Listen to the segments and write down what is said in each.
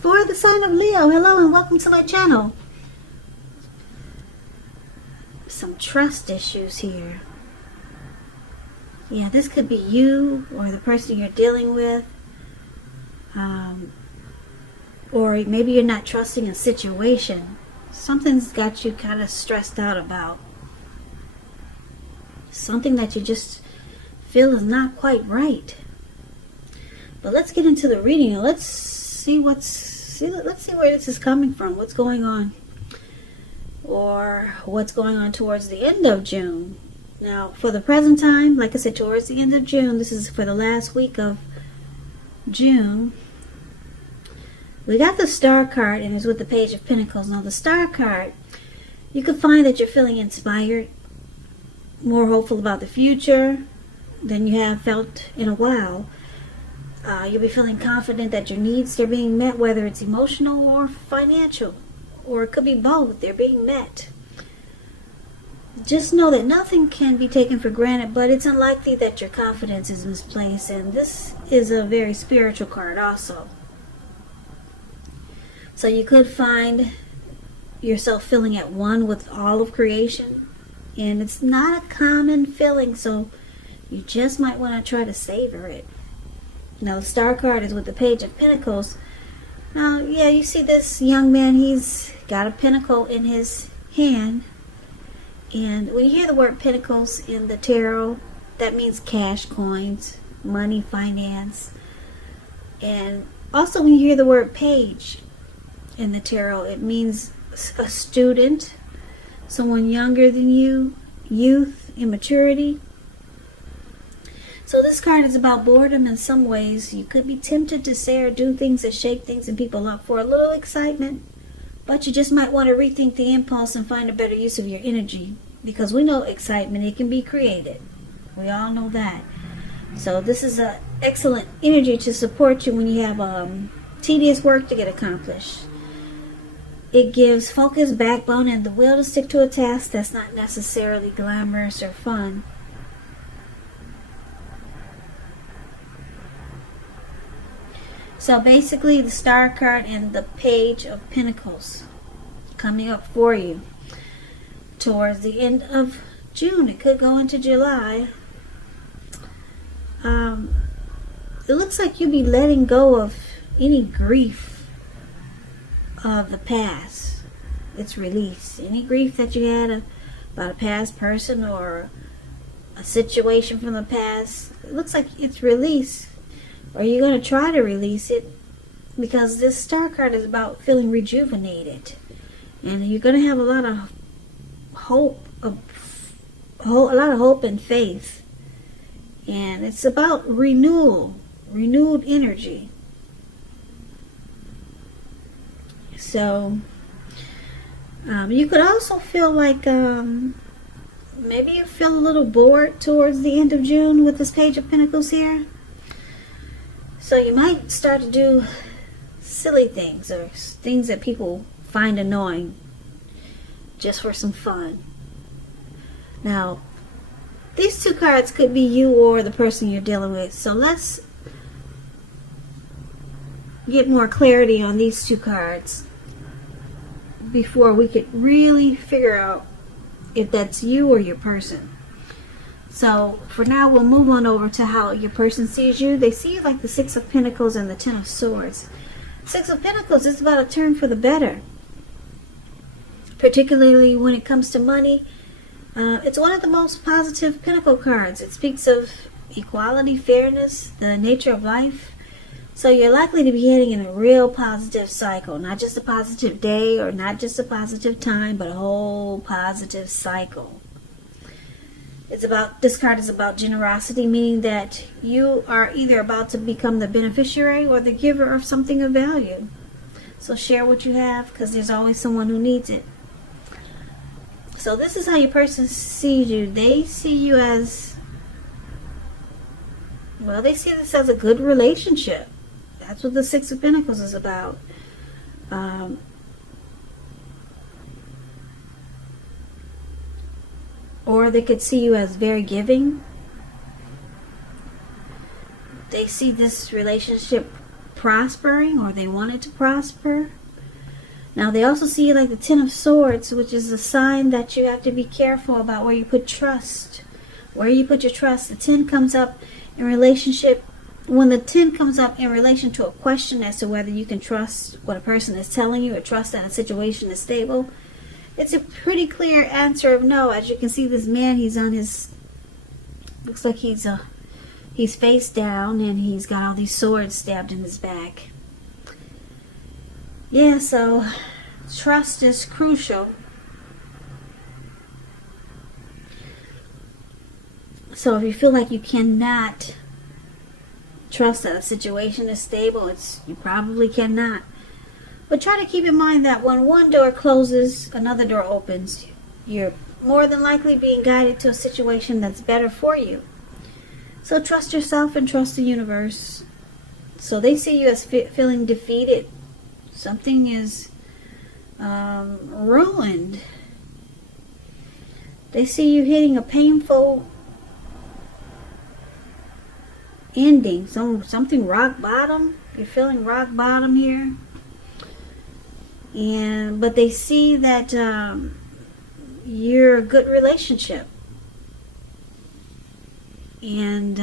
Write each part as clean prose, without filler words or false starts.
For the sign of Leo, hello and welcome to my channel. Some trust issues here. Yeah, this could be you or the person you're dealing with. Or maybe you're not trusting a situation. Something's got you kind of stressed out about. Something that you just feel is not quite right. But let's get into the reading and let's see let's see where this is coming from. What's going on? Or what's going on towards the end of June. Now, for the present time, like I said, towards the end of June, this is for the last week of June. We got the Star card, and it's with the Page of Pentacles. Now, the Star card, you could find that you're feeling inspired, more hopeful about the future than you have felt in a while. You'll be feeling confident that your needs are being met, whether it's emotional or financial, or it could be both. They're being met. Just know that nothing can be taken for granted, but it's unlikely that your confidence is misplaced, and this is a very spiritual card also. So you could find yourself feeling at one with all of creation, and it's not a common feeling, so you just might want to try to savor it. Now, the Star card is with the Page of Pentacles. Now, yeah, you see this young man, he's got a pentacle in his hand. And when you hear the word pentacles in the tarot, that means cash, coins, money, finance. And also when you hear the word page in the tarot, it means a student, someone younger than you, youth, immaturity. So this card is about boredom in some ways. You could be tempted to say or do things that shake things and people up for a little excitement, but you just might want to rethink the impulse and find a better use of your energy, because we know excitement, it can be created. We all know that. So this is an excellent energy to support you when you have tedious work to get accomplished. It gives focus, backbone, and the will to stick to a task that's not necessarily glamorous or fun. So basically, the Star card and the Page of Pentacles coming up for you towards the end of June. It could go into July. It looks like you'll be letting go of any grief of the past. It's released. Any grief that you had about a past person or a situation from the past, it looks like it's released. Or you're going to try to release it, because this Star card is about feeling rejuvenated. And you're going to have a lot of hope, a lot of hope and faith. And it's about renewed energy. So you could also feel like maybe you feel a little bored towards the end of June with this Page of Pentacles here. So you might start to do silly things or things that people find annoying just for some fun. Now, these two cards could be you or the person you're dealing with. So let's get more clarity on these two cards before we could really figure out if that's you or your person. So for now, we'll move on over to how your person sees you. They see you like the Six of Pentacles and the Ten of Swords. Six of Pentacles is about a turn for the better, particularly when it comes to money. It's one of the most positive Pentacle cards. It speaks of equality, fairness, the nature of life. So you're likely to be heading in a real positive cycle. Not just a positive day or not just a positive time, but a whole positive cycle. This card is about generosity, meaning that you are either about to become the beneficiary or the giver of something of value. So share what you have, because there's always someone who needs it. So this is how your person sees you. They see you as, well, they see this as a good relationship. That's what the Six of Pentacles is about. Or they could see you as very giving. They see this relationship prospering, or they wanted to prosper. Now they also see like the Ten of Swords, which is a sign that you have to be careful about where you put trust. Where you put your trust. The 10 comes up in relationship. When the 10 comes up in relation to a question as to whether you can trust what a person is telling you or trust that a situation is stable, it's a pretty clear answer of no. As you can see, this man, he's on his, looks like he's face down, and he's got all these swords stabbed in his back. Yeah, so trust is crucial. So if you feel like you cannot trust that a situation is stable, you probably cannot. But try to keep in mind that when one door closes, another door opens. You're more than likely being guided to a situation that's better for you. So trust yourself and trust the universe. So they see you as feeling defeated. Something is ruined. They see you hitting a painful ending, something rock bottom. You're feeling rock bottom here, but they see that you're a good relationship, and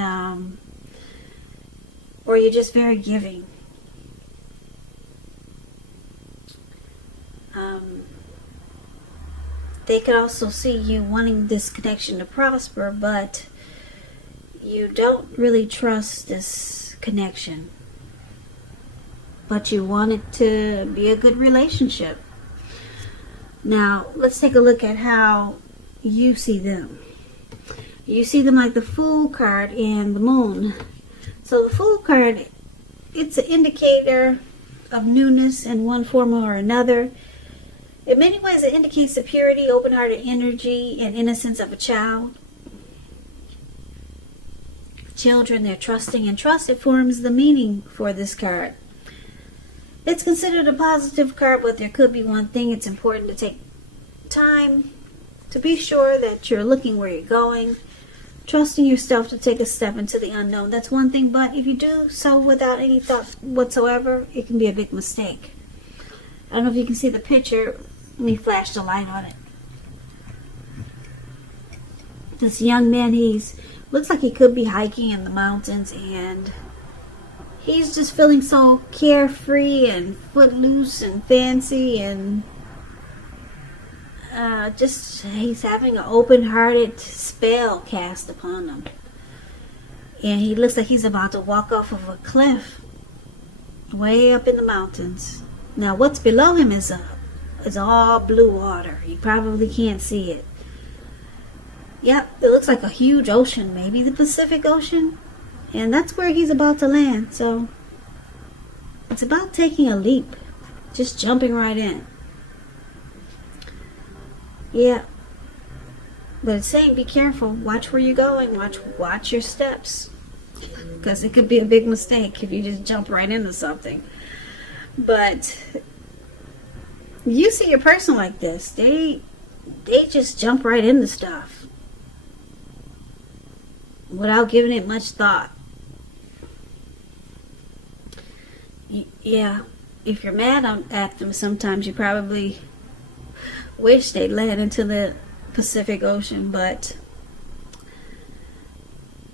or you're just very giving. They could also see you wanting this connection to prosper, but you don't really trust this connection, but you want it to be a good relationship. Now, let's take a look at how you see them. You see them like the Fool card and the Moon. So the Fool card, it's an indicator of newness in one form or another. In many ways, it indicates the purity, open-hearted energy, and innocence of a child. Children, they're trusting, and trust, it forms the meaning for this card. It's considered a positive card, but there could be one thing. It's important to take time to be sure that you're looking where you're going, trusting yourself to take a step into the unknown. That's one thing, but if you do so without any thought whatsoever, it can be a big mistake. I don't know if you can see the picture. Let me flash the light on it. This young man, looks like he could be hiking in the mountains, and he's just feeling so carefree and footloose and fancy, and he's having an open-hearted spell cast upon him. And he looks like he's about to walk off of a cliff way up in the mountains. Now what's below him is all blue water. You probably can't see it. Yep, it looks like a huge ocean, maybe the Pacific Ocean. And that's where he's about to land. So it's about taking a leap, just jumping right in. Yeah, but it's saying be careful. Watch where you're going. Watch your steps, because it could be a big mistake if you just jump right into something. But you see a person like this, they just jump right into stuff without giving it much thought. Yeah, if you're mad at them, sometimes you probably wish they'd land into the Pacific Ocean. But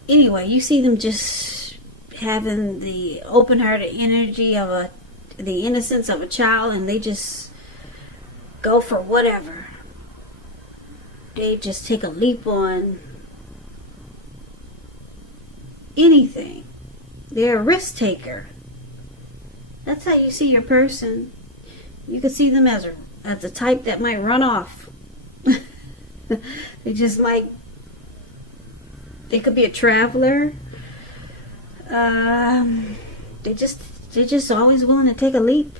anyway, you see them just having the open-hearted energy of the innocence of a child, and they just go for whatever. They just take a leap on anything. They're a risk taker. That's how you see your person. You can see them as the type that might run off. They could be a traveler. They're just always willing to take a leap.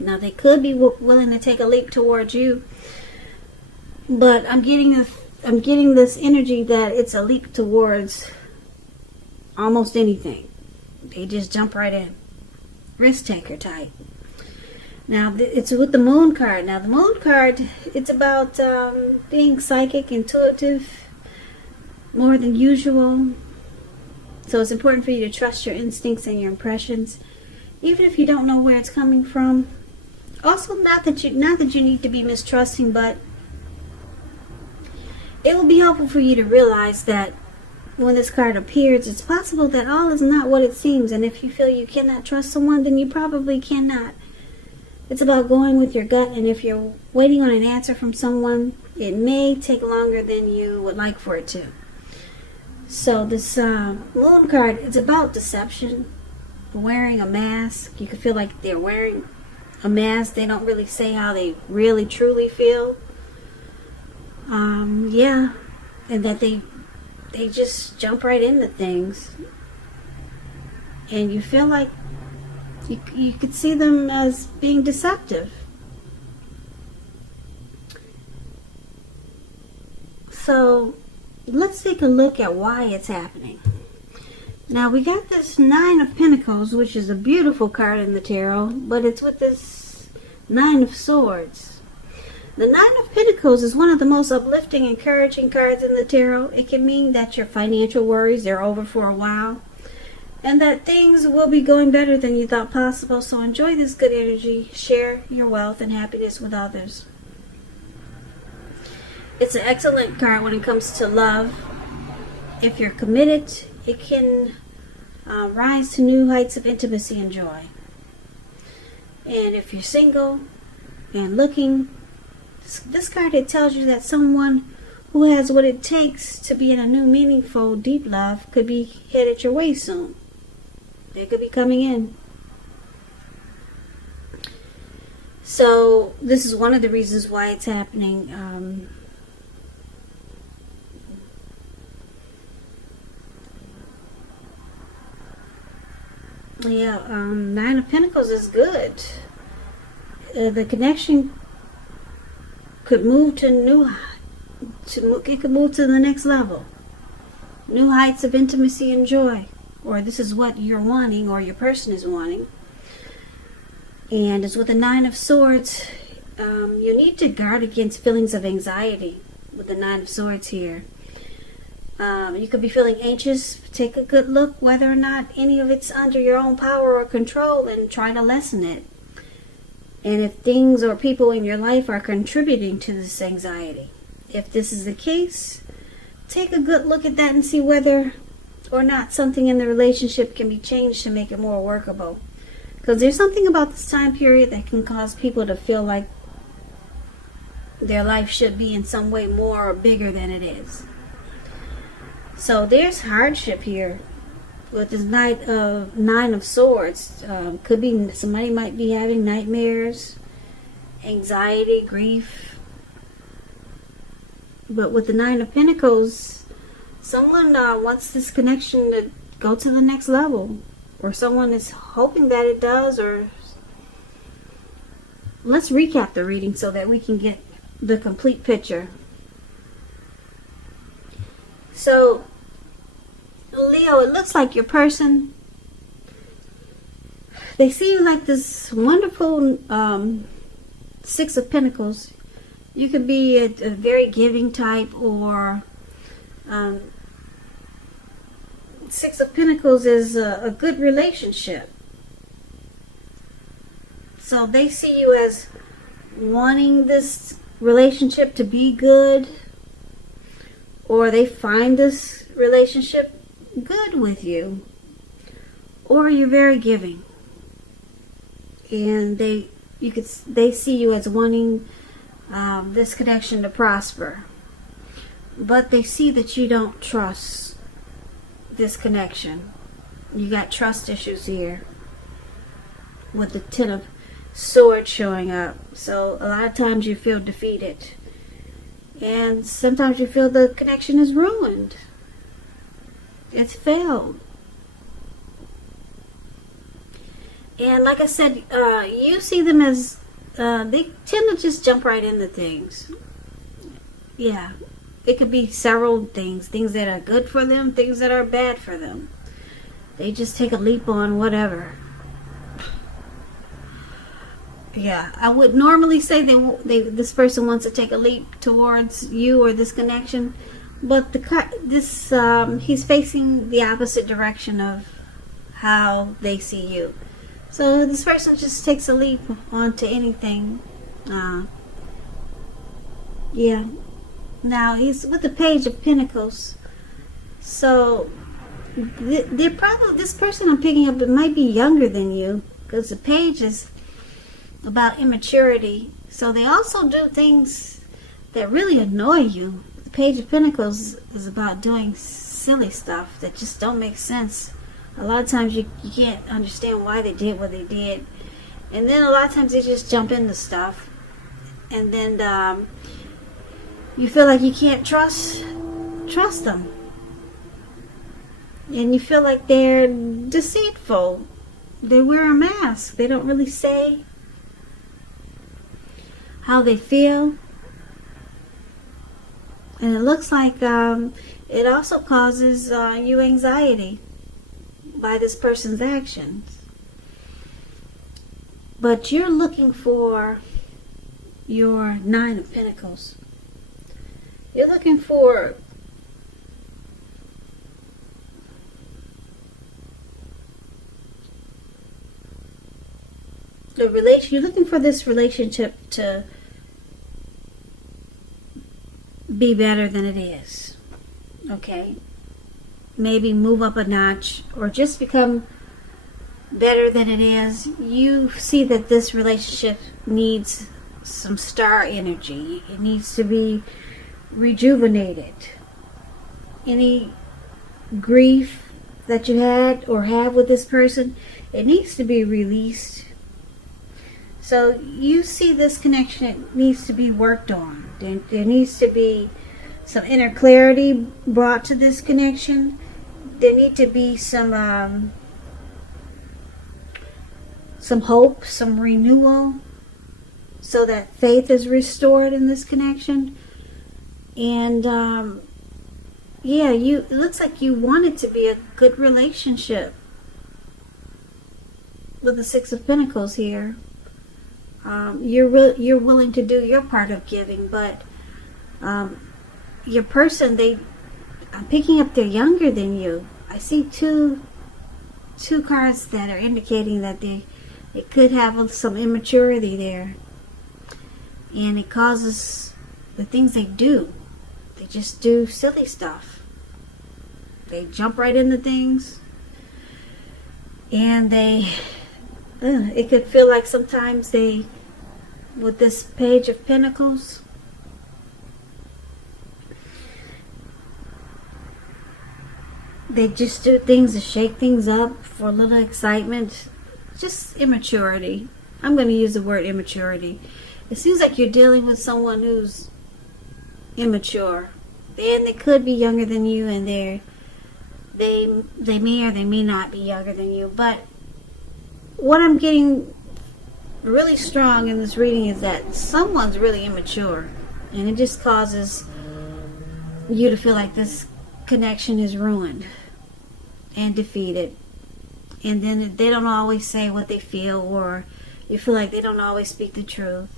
Now they could be willing to take a leap towards you, but I'm getting this energy that it's a leap towards almost anything. They just jump right in. Risk taker type. Now it's with the Moon card. Now the Moon card, it's about being psychic, intuitive, more than usual. So it's important for you to trust your instincts and your impressions, even if you don't know where it's coming from. Also, not that you need to be mistrusting, but it will be helpful for you to realize that when this card appears, it's possible that all is not what it seems, and if you feel you cannot trust someone, then you probably cannot. It's about going with your gut, and if you're waiting on an answer from someone, it may take longer than you would like for it to. So this moon card, it's about deception, wearing a mask. You can feel like they're wearing a mask. They don't really say how they really truly feel. Yeah, and that they just jump right into things, and you feel like you could see them as being deceptive. So let's take a look at why it's happening. Now we got this 9 of Pentacles, which is a beautiful card in the tarot, but it's with this 9 of Swords. The 9 of Pentacles is one of the most uplifting, encouraging cards in the tarot. It can mean that your financial worries are over for a while, and that things will be going better than you thought possible. So enjoy this good energy. Share your wealth and happiness with others. It's an excellent card when it comes to love. If you're committed, it can rise to new heights of intimacy and joy. And if you're single and looking, this card, it tells you that someone who has what it takes to be in a new, meaningful, deep love could be headed your way soon. They could be coming in. So this is one of the reasons why it's happening. Yeah, 9 of Pentacles is good. The connection could move to it could move to the next level. New heights of intimacy and joy. Or this is what you're wanting, or your person is wanting. And it's with the 9 of Swords. You need to guard against feelings of anxiety with the 9 of Swords here. You could be feeling anxious. Take a good look whether or not any of it's under your own power or control, and try to lessen it. And if things or people in your life are contributing to this anxiety. If this is the case, take a good look at that and see whether or not something in the relationship can be changed to make it more workable. Because there's something about this time period that can cause people to feel like their life should be in some way more or bigger than it is. So there's hardship here with this 9 of Swords. Could be somebody might be having nightmares, anxiety, grief. But with the 9 of Pentacles, someone wants this connection to go to the next level, or someone is hoping that it does. Or let's recap the reading so that we can get the complete picture. So Leo, it looks like your person, they see you like this wonderful 6 of Pentacles. You could be a very giving type, or 6 of Pentacles is a good relationship. So they see you as wanting this relationship to be good, or they find this relationship good with you, or you're very giving, and they see you as wanting this connection to prosper, but they see that you don't trust this connection. You got trust issues here with the 10 of Swords showing up. So a lot of times you feel defeated, and sometimes you feel the connection is ruined. It's failed. And like I said, you see them as they tend to just jump right into things. Yeah, it could be several things that are good for them, things that are bad for them. They just take a leap on whatever. Yeah, I would normally say this person wants to take a leap towards you or this connection, But he's facing the opposite direction of how they see you. So this person just takes a leap onto anything. Yeah. Now he's with the Page of Pentacles. So they're probably, this person I'm picking up, it might be younger than you, because the page is about immaturity. So they also do things that really annoy you. The Page of Pentacles is about doing silly stuff that just don't make sense. A lot of times you can't understand why they did what they did. And then a lot of times they just jump into stuff. And then you feel like you can't trust them. And you feel like they're deceitful. They wear a mask. They don't really say how they feel. And it looks like it also causes you anxiety by this person's actions. But you're looking for your Nine of Pentacles. You're looking for you're looking for this relationship to be better than it is. Okay? Maybe move up a notch or just become better than it is. You see that this relationship needs some star energy. It needs to be rejuvenated. Any grief that you had or have with this person, it needs to be released. So you see this connection, it needs to be worked on. There needs to be some inner clarity brought to this connection. There need to be some hope, some renewal, so that faith is restored in this connection. And it looks like you want it to be a good relationship with the Six of Pentacles here. You're willing to do your part of giving, but your person, I'm picking up they're younger than you. I see two cards that are indicating that they could have some immaturity there, and it causes the things they do. They just do silly stuff. They jump right into things, and it could feel like sometimes with this Page of Pentacles, they just do things to shake things up for a little excitement. Just immaturity. I'm going to use the word immaturity. It seems like you're dealing with someone who's immature. And they could be younger than you, and they may or they may not be younger than you. But what I'm getting really strong in this reading is that someone's really immature, and it just causes you to feel like this connection is ruined and defeated. And then they don't always say what they feel, or you feel like they don't always speak the truth.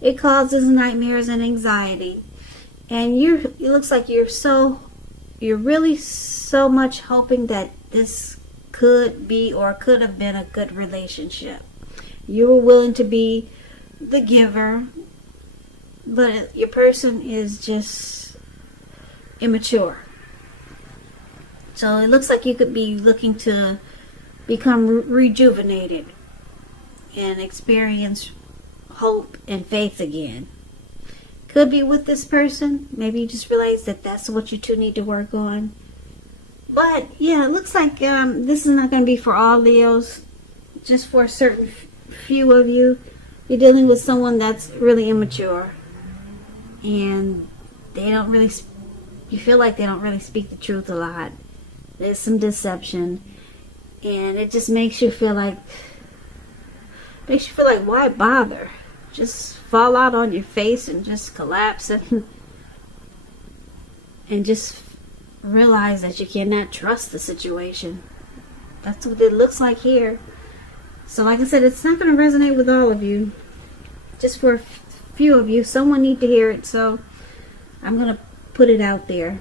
It causes nightmares and anxiety. And it looks like you're really so much hoping that this could be or could have been a good relationship. You were willing to be the giver, but your person is just immature. So it looks like you could be looking to become rejuvenated and experience hope and faith again. Could be with this person. Maybe you just realize that that's what you two need to work on. But yeah, it looks like this is not going to be for all Leos. Just for a certain few of you. You're dealing with someone that's really immature, and you feel like they don't really speak the truth a lot. There's some deception, and it just makes you feel like why bother? Just fall out on your face and just collapse and just realize that you cannot trust the situation. That's what it looks like here. So like I said, it's not going to resonate with all of you. Just for a few of you. Someone need to hear it, so I'm going to put it out there.